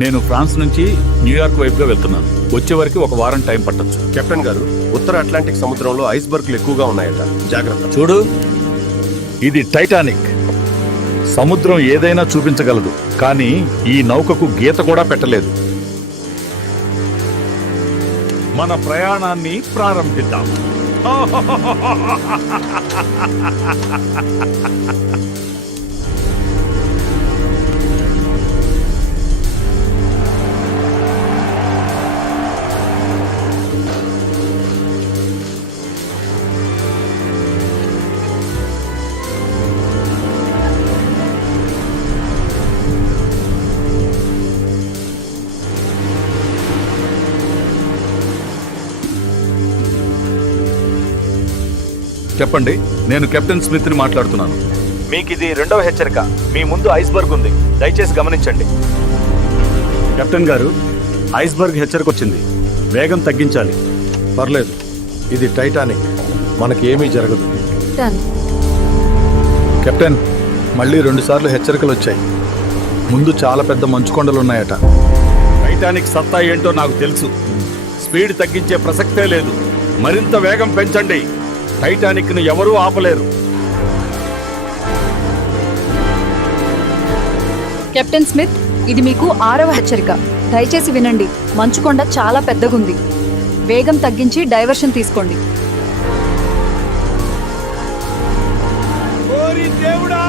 నేను ఫ్రాన్స్ నుంచి న్యూయార్క్ వైపుగా వెళ్తున్నాను. వచ్చే వరకు ఒక వారం టైం పట్టొచ్చు. కెప్టెన్ గారు, ఉత్తర అట్లాంటిక్ సముద్రంలో ఐస్బర్గ్లు ఎక్కువగా ఉన్నాయట, జాగ్రత్త. చూడు, ఇది టైటానిక్. సముద్రం ఏదైనా చూపించగలదు, కానీ ఈ నౌకకు గీత కూడా పెట్టలేదు. మన ప్రయాణాన్ని ప్రారంభిద్దాం. చెప్పండి, నేను కెప్టెన్ స్మిత్ని మాట్లాడుతున్నాను. మీకు ఇది రెండవ హెచ్చరిక. మీ ముందు ఐస్బర్గ్ ఉంది, దయచేసి గమనించండి. కెప్టెన్ గారు, ఐస్బర్గ్ హెచ్చరిక వచ్చింది, వేగం తగ్గించాలి. పర్లేదు, ఇది టైటానిక్, మనకి ఏమీ జరగదు. కెప్టెన్, మళ్ళీ 2 సార్లు హెచ్చరికలు వచ్చాయి. ముందు చాలా పెద్ద మంచు కొండలున్నాయట. టైటానిక్ సత్తా ఏంటో నాకు తెలుసు. స్పీడ్ తగ్గించే ప్రసక్తే లేదు. మరింత వేగం పెంచండి. టైటానిక్ ను ఎవరూ ఆపలేరు. కెప్టెన్ స్మిత్, ఇది మీకు 6వ హెచ్చరిక. దయచేసి వినండి. మంచుకొండ చాలా పెద్దగుంది. వేగం తగ్గించి డైవర్షన్ తీసుకోండి. ఓరి దేవుడా!